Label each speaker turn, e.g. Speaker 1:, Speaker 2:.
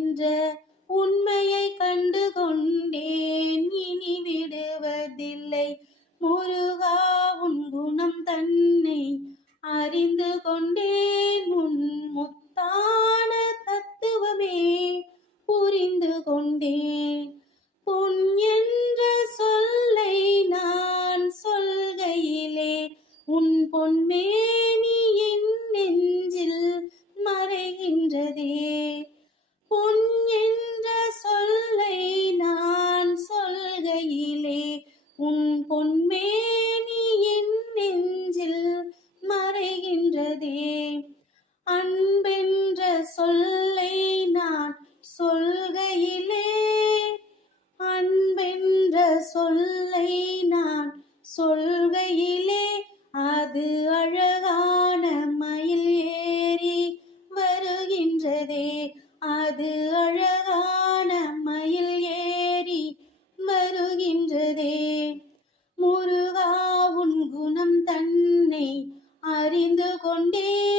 Speaker 1: என்ற உண்மையை கண்டு கொண்டேன் இனி விடுவதில்லை. முருகா உன் குணம் தன்னை அறிந்து கொண்டேன். உன் முத்தான பொன்மேனி என் நெஞ்சில் மறைகின்றதே. அன்பென்ற சொல்லை நான் சொல்கையிலே அன்பென்ற சொல்லை நான் சொல்கையிலே அது அழகான மயில் ஏறி வருகின்றதே. அது அழகான அறிந்து